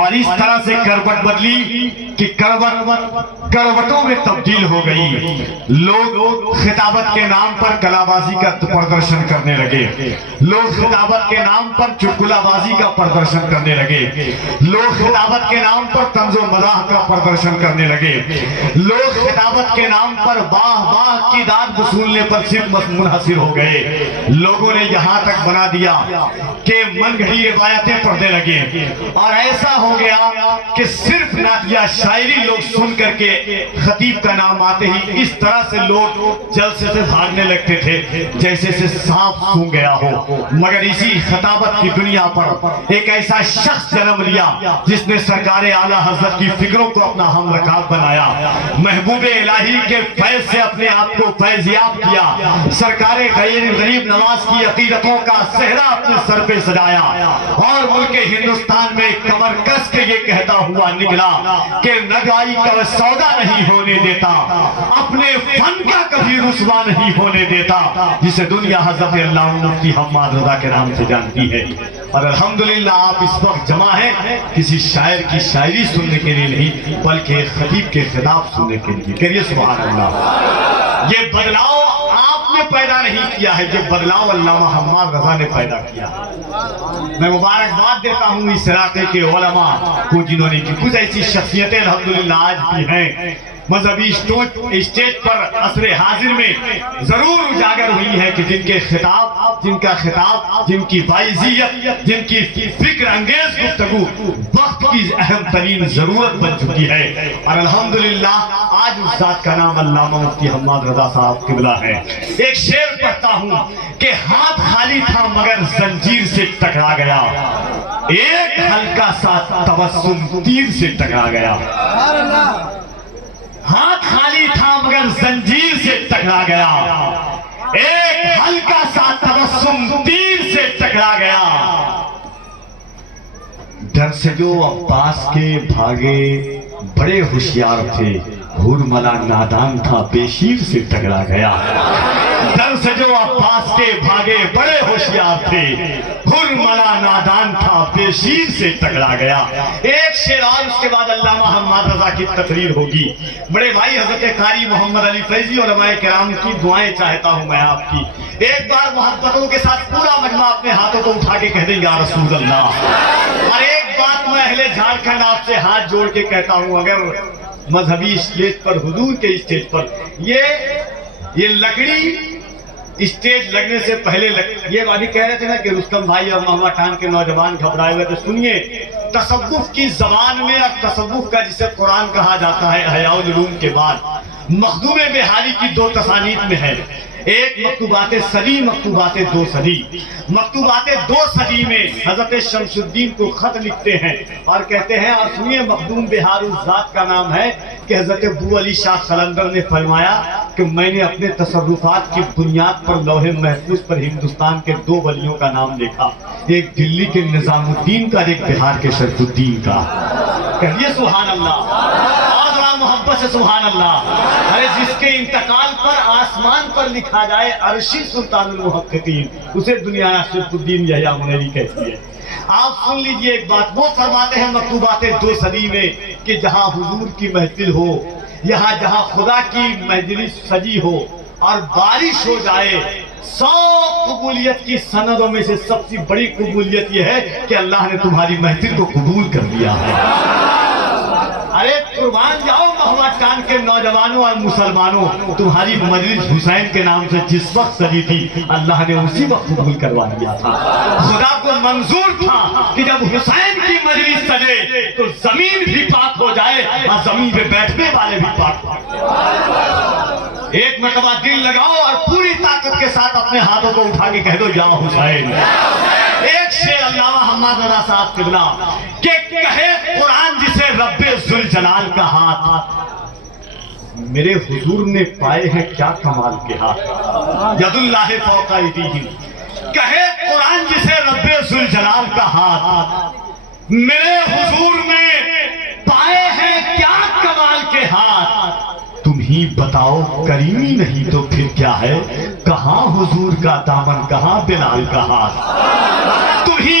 اور اس طرح سے کروٹ بدلی کہ کروٹوں میں تبدیل ہو گئی. لوگ خطابت کے نام پر کلا بازی کا پردرشن کرنے لگے. لوگ خطابت کے نام پر چٹکلا بازی کا پردرشن کرنے لگے. لوگ خطابت کے نام پر طنز و مزاح کا پردرشن کرنے لگے. لوگ خطابت کے نام پر واہ واہ کی داد وصولنے پر صرف منحصر ہو گئے. لوگوں نے یہاں تک بنا دیا کہ من گھڑی روایتیں پڑھنے لگے اور ایسا ہو گیا کہ صرف نعتیہ شاعری لوگ سن کر کے خطیب کا نام آتے ہی اس طرح سے لوگ جلسے سے بھاگنے لگتے تھے جیسے سے سانپ سونگ گیا ہو. مگر اسی خطابت کی دنیا پر ایک ایسا شخص جنم لیا جس نے سرکار اعلیٰ حضرت کی فکروں کو اپنا ہم رکاب بنایا. محبوب الہی کے فیض سے اپنے آپ کو فیضیاب کیا. سرکار غریب نواز کی عقیدتوں کا صحرا اپنے سر پہ سجایا اور ملک ہندوستان میں کمر کس کے یہ کہتا ہوا نکلا کہ نگائی کا سودا نہیں ہونے دیتا, اپنے فن کا کبھی رسوا نہیں ہونے دیتا, جسے دنیا حضرت علامہ مفتی حماد رضا کے نام سے جانتی ہے. اور الحمدللہ آپ اس وقت جمع ہیں کسی شاعر کی شاعری سننے کے لیے نہیں بلکہ ایک خطیب کے خطاب سننے کے لیے. کہیے سبحان اللہ. یہ بدلاؤ آپ نے پیدا نہیں کیا ہے, یہ بدلاؤ علامہ حماد رضا نے پیدا کیا. میں مبارکباد دیتا ہوں اس علاقے کے علماء کو جنہوں نے کی کچھ ایسی شخصیتیں الحمدللہ آج بھی ہیں مذہبی اسٹیج پر عصر حاضر میں ضرور اجاگر ہوئی ہے کہ جن کے خطاب, جن کا خطاب, جن کی باعزیت, جن کی فکر انگیز گفتگو وقت کی اہم ترین ضرورت بن چکی ہے. اور الحمدللہ آج اس ذات کا نام علامہ مفتی حماد رضا صاحب قبلہ ہے. ایک شعر پڑھتا ہوں کہ ہاتھ خالی تھا مگر زنجیر سے ٹکرا گیا, ایک ہلکا سا تبسم تیر سے ٹکرا گیا. ہاتھ خالی تھا مگر زنجیر سے ٹکرا گیا, ایک ہلکا سا تبسم تیر سے ٹکرا گیا. ڈر سے جو عباس کے بھاگے بڑے ہوشیار تھے, حرملا نادان تھا بے شیر سے ٹکرا گیا. ڈر سے جو عباس کے بھاگے بڑے ہوشیار تھے, حرملا نادان تھا بے شیر سے ٹکرا گیا. ایک شعر اور اس کے بعد علامہ حماد رضا کی تقریر ہوگی. بڑے بھائی حضرت قاری محمد علی فیضی علماء کرام کی دعائیں چاہتا ہوں میں آپ کی. ایک بار محبتوں کے ساتھ پورا مجمع اپنے ہاتھوں کو اٹھا کے کہہ دیں یا رسول اللہ. اور ایک بات میں اہل جھارکھنڈ آپ سے ہاتھ جوڑ کے کہتا ہوں, اگر مذہبی اسٹیج پر, حضور کے اسٹیج پر یہ لکڑی اسٹیج لگنے سے پہلے یہ ابھی کہہ رہے تھے نا کہ رستم بھائی اور محمد خان کے نوجوان گھبرائے ہوئے تھے. سنیے, تصوف کی زبان میں اور تصوف کا جسے قرآن کہا جاتا ہے احیاء العلوم کے بعد مخدوم بہاری کی دو تصانیف میں ہے. ایک مکتوبات صدی, مکتوبات دو صدی. مکتوبات دو صدی میں حضرت شمس الدین کو خط لکھتے ہیں اور کہتے ہیں, اور سنیے مخدوم بہار اس ذات کا نام ہے کہ حضرت ابو علی شاہ قلندر نے فرمایا کہ میں نے اپنے تصرفات کی بنیاد پر لوح محفوظ پر ہندوستان کے دو ولیوں کا نام لکھا, ایک دلی کے نظام الدین کا, ایک بہار کے شرف الدین کا. کہیے سبحان اللہ, محبت سے سبحان اللہ. ارے جس کے انتقال پر آسمان پر لکھا جائے عرشی سلطان المحققین, اسے دنیا شرف الدین یحییٰ منیری کہتی ہے. آپ سن لیجئے ایک بات, وہ فرماتے ہیں مکتوبات دو صدی میں کہ جہاں حضور کی محفل ہو, یہاں جہاں خدا کی مجلس سجی ہو اور بارش ہو جائے, 100 قبولیت کی سندوں میں سے سب سے بڑی قبولیت یہ ہے کہ اللہ نے تمہاری محفل کو قبول کر لیا ہے. ارے قربان جاؤ محمد خان کے نوجوانوں اور مسلمانوں, تمہاری مجلس حسین کے نام سے جس وقت سجی تھی اللہ نے اسی وقت قبول کروا دیا تھا. خدا کو منظور تھا کہ جب حسین کی مجلس سجے تو زمین بھی پاک ہو جائے اور زمین پہ بیٹھنے والے بھی پاک ہو جائے. ایک مرتبہ دل لگاؤ اور پوری طاقت کے ساتھ اپنے ہاتھوں کو اٹھا کے کہہ دو یا حسین. ایک شعر علامہ حماد رضا صاحب قبلہ کہ کہے قرآن جسے رب ذوالجلال کا ہاتھ, میرے حضور نے پائے ہیں کیا کمال کے ہاتھ, ید اللہ فوق ایدیہم. کہے قرآن جسے رب ذوالجلال کا ہاتھ, میرے حضور نے پائے ہیں کیا کمال کے ہاتھ. تم ہی بتاؤ کریمی نہیں تو پھر کیا ہے, کہاں حضور کا دامن کہاں بلال کا ہاتھ. تم ہی